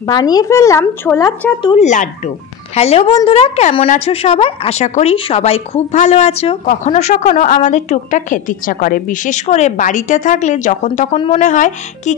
বানিয়ে ফেললাম ছোলার ছাতুর লাড্ডু। হ্যালো বন্ধুরা, কেমন আছো সবাই? আশা করি সবাই খুব ভালো আছো। কখনো সখনো আমাদের টুকটাক খেতে ইচ্ছা করে, বিশেষ করে বাড়িতে থাকলে যখন তখন মনে হয় কি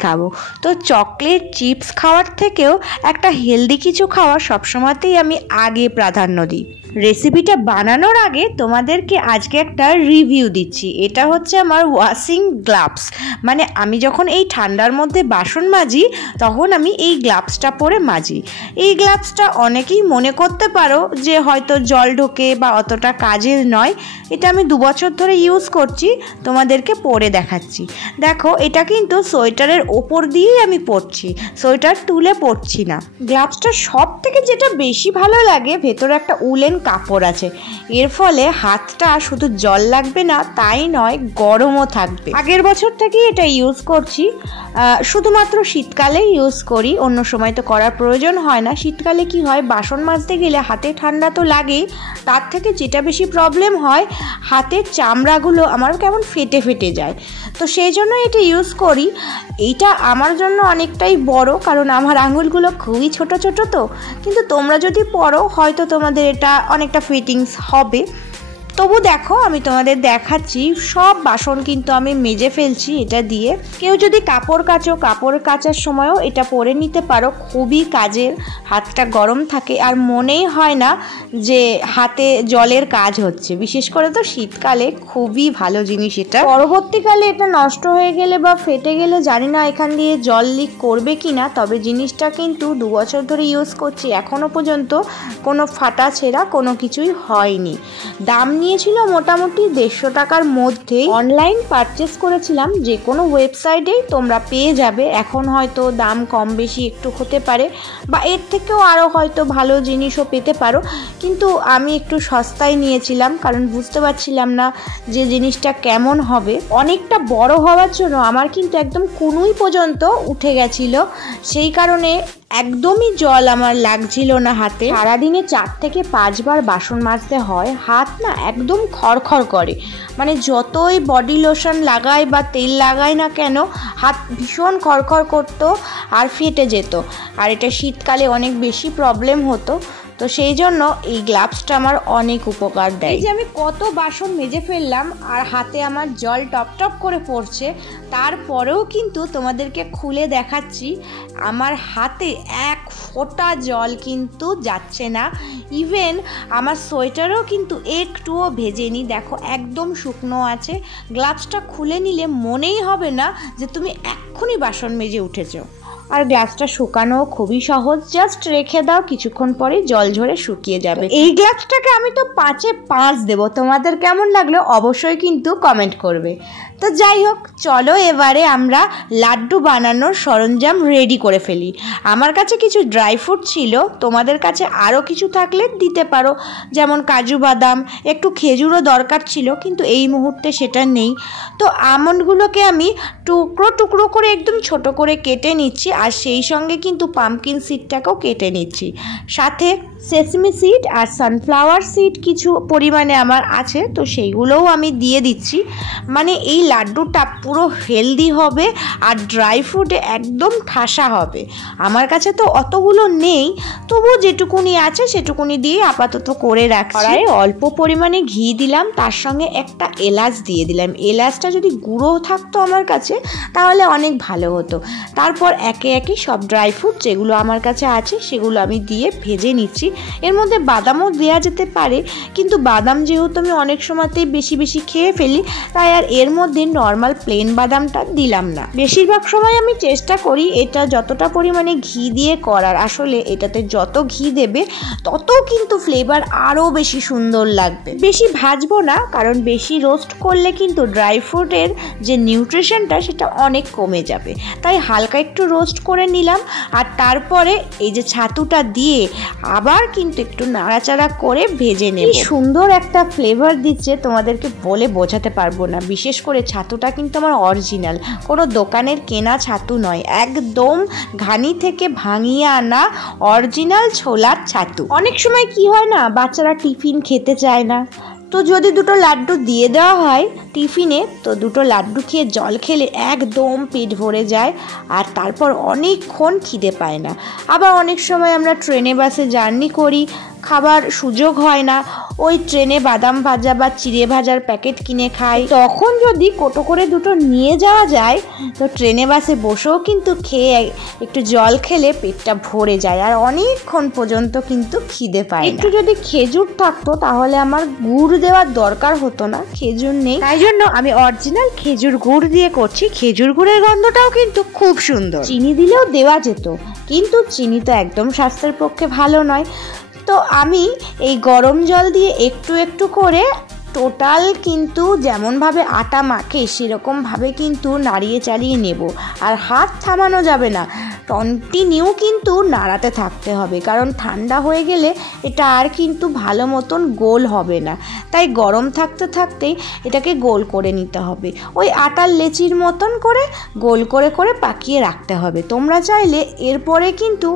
খাবো। তো চকলেট চিপস খাওয়ার থেকেও একটা হেলদি কিছু খাওয়া সবসময়তেই আমি আগে প্রাধান্য দিই। রেসিপিটা বানানোর আগে তোমাদেরকে আজকে একটা রিভিউ দিচ্ছি। এটা হচ্ছে আমার ওয়াশিং গ্লাভস, মানে আমি যখন এই ঠান্ডার মধ্যে বাসন মাজি তখন আমি এই গ্লাভসটা পরে মাজি। এই গ্লাভসটা অনেকেই মনে করতে পারো যে হয়তো জল ঢোকে বা অতটা কাজের নয়। এটা আমি 2 বছর ধরে ইউজ করছি, তোমাদেরকে পরে দেখাচ্ছি। দেখো, এটা কিন্তু সোয়েটারের ওপর দিয়েই আমি পরছি, সোয়েটার তুলে পরছি না। গ্লাভসটা সব থেকে যেটা বেশি ভালো লাগে, ভেতরে একটা উলেন কাপড় আছে। এর ফলে হাতটা শুধু জল লাগবে না তাই নয়, গরমও থাকবে। আগের বছর থেকেই এটা ইউজ করছি, শুধুমাত্র শীতকালে ইউজ করি, অন্য সময় তো করার প্রয়োজন হয় না। শীতকালে কি হয়, বাসন মাজতে গেলে হাতে ঠান্ডা তো লাগেই, তার থেকে যেটা বেশি প্রবলেম হয় হাতের চামড়াগুলো আমার কেমন ফেটে যায়। তো সেই জন্য এটা ইউজ করি। এইটা আমার জন্য অনেকটাই বড়, কারণ আমার আঙুলগুলো খুবই ছোট তো। কিন্তু তোমরা যদি পরো হয়তো তোমাদের এটা অনেকটা ফিটিংস হবে। তবু দেখো, আমি তোমাদের দেখাচ্ছি। সব বাসন কিন্তু আমি মেজে ফেলছি এটা দিয়ে। কেউ যদি কাপড় কাচো, কাপড় কাচার সময়ও এটা পরে নিতে পারো, খুবই কাজের। হাতটা গরম থাকে আর মনেই হয় না যে হাতে জলের কাজ হচ্ছে। বিশেষ করে তো শীতকালে খুবই ভালো জিনিস এটা। পরবর্তীকালে এটা নষ্ট হয়ে গেলে বা ফেটে গেলে জানি না এখান দিয়ে জল লিক করবে কি না, তবে জিনিসটা কিন্তু 2 বছর ধরে ইউজ করছি, এখনও পর্যন্ত কোনো ফাটা ছেঁড়া কোনো কিছুই হয়নি। দাম নিয়েছিল মোটামুটি 150 টাকার মধ্যে। অনলাইন পারচেস করেছিলাম, যে কোনো ওয়েবসাইটেই তোমরা পেয়ে যাবে। এখন হয়তো দাম কম বেশি একটু হতে পারে, বা এর থেকেও আরও হয়তো ভালো জিনিসও পেতে পারো, কিন্তু আমি একটু সস্তায় নিয়েছিলাম, কারণ বুঝতে পারছিলাম না যে জিনিসটা কেমন হবে। অনেকটা বড় হওয়ার জন্য আমার কিন্তু একদম কুনুই পর্যন্ত উঠে গেছিলো, সেই কারণে একদমই জল আমার লাগছিল না হাতে। সারাদিনে 4 থেকে 5 বার বাসন মাজতে হয়, হাত না একদম খড়খড় করে। মানে যতই বডি লোশন লাগাই বা তেল লাগাই না কেন, হাত ভীষণ খড়খড় করতো আর ফেটে যেত। আর এটা শীতকালে অনেক বেশি প্রবলেম হতো। তো সেই জন্য এই গ্লাভসটা আমার অনেক উপকার দেয়। এই যে আমি কত বাসন মেজে ফেললাম আর হাতে আমার জল টপ করে পড়ছে, তারপরেও কিন্তু তোমাদেরকে খুলে দেখাচ্ছি আমার হাতে এক ফোঁটা জল কিন্তু যাচ্ছে না। ইভেন আমার সোয়েটারও কিন্তু একটুও ভেজেনি, দেখো একদম শুকনো আছে। গ্লাভসটা খুলে নিলে মনেই হবে না যে তুমি এক্ষুনি বাসন মেজে উঠেছো। আর গ্লাভসটা শুকানো খুবই সহজ, জাস্ট রেখে দাও, কিছুক্ষণ পরে জল ঝরে শুকিয়ে যাবে। এই গ্লাভসটাকে আমি তো 5-এ 5 দেবো। তোমাদের কেমন লাগলো অবশ্যই কিন্তু কমেন্ট করবে। তো যাই হোক, চলো এবারে আমরা লাড্ডু বানানোর সরঞ্জাম রেডি করে ফেলি। আমার কাছে কিছু ড্রাই ফ্রুট ছিল, তোমাদের কাছে আরও কিছু থাকলে দিতে পারো, যেমন কাজু বাদাম, একটু খেজুরও দরকার ছিল, কিন্তু এই মুহূর্তে সেটা নেই। তো আমন্ডগুলোকে আমি টুকরো করে একদম ছোট করে কেটে নিচ্ছি, আর সেই সঙ্গে কিন্তু পামকিন সিডটাকেও কেটে নিচ্ছি। সাথে সেসমি সিড আর সানফ্লাওয়ার সিড কিছু পরিমাণে আমার আছে, তো সেইগুলোও আমি দিয়ে দিচ্ছি। মানে এই লাড্ডুটা পুরো হেলদি হবে আর ড্রাই ফ্রুটে একদম ঠাসা হবে। আমার কাছে তো অতগুলো নেই, তবু যেটুকুনি আছে সেটুকুনি দিয়ে আপাতত করে রাখছি। অল্প পরিমাণে ঘি দিলাম, তার সঙ্গে একটা এলাচ দিয়ে দিলাম। এলাচটা যদি গুঁড়ো থাকতো আমার কাছে তাহলে অনেক ভালো হতো। তারপর একে একে সব ড্রাই ফ্রুট যেগুলো আমার কাছে আছে সেগুলো আমি দিয়ে ভেজে নিচ্ছি। এর মধ্যে বাদামও দেওয়া যেতে পারে, কিন্তু বাদাম যেহেতু আমি অনেক সময়তেই বেশি খেয়ে ফেলি, তাই আর এর মধ্যে নর্মাল প্লেন বাদামটা দিলাম না। বেশিরভাগ সময় আমি চেষ্টা করি এটা যতটা পরিমাণে ঘি দিয়ে করার, আসলে এটাতে যত ঘি দেবে তত কিন্তু ফ্লেভার আরও বেশি সুন্দর লাগবে। বেশি ভাজবো না, কারণ বেশি রোস্ট করলে কিন্তু ড্রাই ফ্রুটের যে নিউট্রিশনটা সেটা অনেক কমে যাবে। তাই হালকা একটু রোস্ট করে নিলাম, আর তারপরে এই যে ছাতুটা দিয়ে আবার কিন্তু একটু নাড়াচাড়া করে ভেজে নেব। কি সুন্দর একটা ফ্লেভার দিচ্ছে, তোমাদেরকে বলে বোঝাতে পারবো না। বিশেষ করে ছাতুটা কিন্তু আমার অরিজিনাল, কোনো দোকানের কেনা ছাতু নয়, একদম ঘানি থেকে ভাঙিয়ে আনা অরিজিনাল ছোলার ছাতু। অনেক সময় কি হয় না, বাচ্চারা টিফিন খেতে চায় না, তো যদি দুটো লাড্ডু দিয়ে দেওয়া হয় টিফিনে, তো দুটো লাড্ডু খেয়ে জল খেলে একদম পেট ভরে যায় আর তারপর অনেকক্ষণ খিদে পায় না। আবার অনেক সময় আমরা ট্রেনে বাসে জার্নি করি, খাবার সুযোগ হয় না, ওই ট্রেনে বাদাম ভাজা বা চিড়ে ভাজার প্যাকেট কিনে খাই। তখন যদি কোটো করে দুটো নিয়ে যাওয়া যায় তো ট্রেনে বাসে বসেও কিন্তু খেয়ে একটু জল খেলে পেটটা ভরে যায় আর অনেকক্ষণ পর্যন্ত কিন্তু খিদে পায়। একটু যদি খেজুর থাকতো তাহলে আমার গুড় দেওয়ার দরকার হতো না, খেজুর নেই, তাই জন্য আমি অরিজিনাল খেজুর গুড় দিয়ে করছি। খেজুর গুড়ের গন্ধটাও কিন্তু খুব সুন্দর। চিনি দিলেও দেওয়া যেত, কিন্তু চিনি তো একদম স্বাস্থ্যের পক্ষে ভালো নয়। তো আমি এই গরম জল দিয়ে একটু একটু করে টোটাল কিন্তু যেমনভাবে আটা মাখে সেরকমভাবে কিন্তু নাড়িয়ে চালিয়ে নেব, আর হাত থামানো যাবে না, কন্টিনিউ কিন্তু নাড়াতে থাকতে হবে, কারণ ঠান্ডা হয়ে গেলে এটা আর কিন্তু ভালো মতন গোল হবে না। তাই গরম থাকতে থাকতেই এটাকে গোল করে নিতে হবে, ওই আটার লেচির মতন করে গোল করে করে পাকিয়ে রাখতে হবে। তোমরা চাইলে এরপরে কিন্তু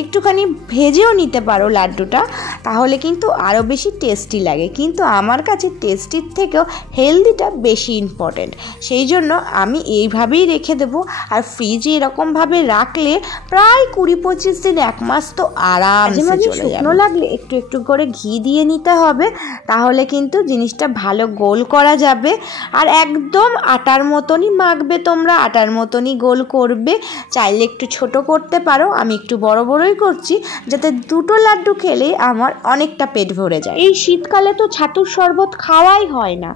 একটুখানি ভেজেও নিতে পারো লাড্ডুটা, তাহলে কিন্তু আরও বেশি টেস্টি লাগে। কিন্তু আমার কাছে টেস্টির থেকেও হেলদিটা বেশি ইম্পর্টেন্ট, সেই জন্য আমি এইভাবেই রেখে দেবো। আর ফ্রিজে এরকমভাবে রাখলে প্রায় 20-25 দিন, 1 মাস তো আরামসে চলে যাবে। শুকনো লাগলে একটু একটু করে ঘি দিয়ে নিতে হবে, তাহলে কিন্তু জিনিসটা ভালো গোল করা যাবে। আর একদম আটার মতনই মাখবে তোমরা, আটার মতনই গোল করবে। চাইলে একটু ছোট করতে পারো, আমি একটু বড় বড়ই করছি যাতে দুটো লাড্ডু খেলে আমার অনেকটা পেট ভরে যায়। এই শীতকালে তো ছাতুর শরবত খাওয়াই হয় না,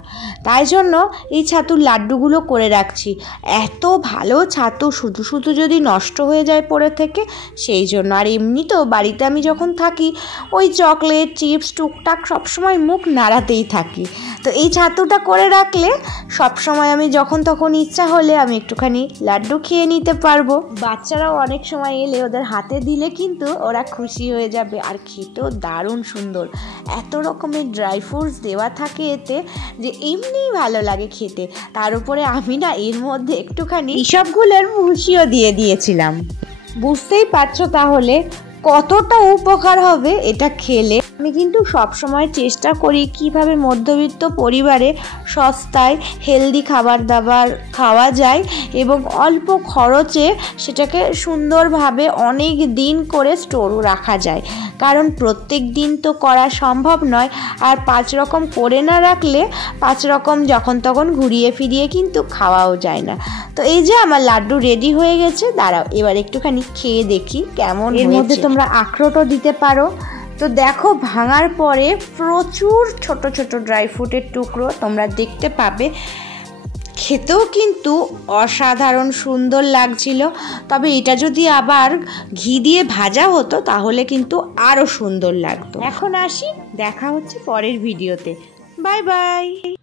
তাই জন্য এই ছাতুর লাড্ডুগুলো করে রাখছি। এত ভালো ছাতু, শুধু শুধু যদি নষ্ট হয়ে যায় পরে থেকে, সেই জন্য। আর এমনিতেও বাড়িতে আমি যখন থাকি ওই চকলেট চিপস টুকটাক সবসময় মুখ নাড়াতেই থাকি, তো এই ছাতুটা করে রাখলে সবসময় আমি যখন তখন ইচ্ছা হলে আমি একটুখানি লাড্ডু খেয়ে নিতে পারবো। বাচ্চারাও অনেক সময় এলে ওদের হাতে দিলে কিন্তু ওরা খুশি হয়ে যাবে। আর খেতেও দারুণ সুন্দর, এত রকমের ড্রাই ফ্রুটস দেওয়া থাকে এতে যে এমনিই ভালো লাগে খেতে। তার উপরে আমি না এর মধ্যে একটুখানি এসবগুলোর ভুষিও দিয়ে দিয়েছিলাম। বুঝতেই পারছো তাহলে কতটা উপকার হবে এটা খেলে। আমি কিন্তু সবসময় চেষ্টা করি কিভাবে মধ্যবিত্ত পরিবারে সস্তায় হেলদি খাবার দাবার খাওয়া যায় এবং অল্প খরচে সেটাকে সুন্দরভাবে অনেক দিন করে স্টোরও রাখা যায়, কারণ প্রত্যেক দিন তো করা সম্ভব নয়। আর 5 রকম করে না রাখলে 5 রকম যখন তখন ঘুরিয়ে ফিরিয়ে কিন্তু খাওয়াও যায় না। তো এই যে আমার লাড্ডু রেডি হয়ে গেছে, দাঁড়াও এবার একটুখানি খেয়ে দেখি কেমন হয়েছে। এর মধ্যে তোমরা আখরোটও দিতে পারো। তো দেখো ভাঙার পরে প্রচুর ছোট ছোট ড্রাই ফ্রুটের টুকরো তোমরা দেখতে পাবে, খেতেও কিন্তু অসাধারণ সুন্দর লাগছিল। তবে এটা যদি আবার ঘি দিয়ে ভাজা হতো তাহলে কিন্তু আরও সুন্দর লাগতো। এখন আসি, দেখা হচ্ছে পরের ভিডিওতে। Bye bye.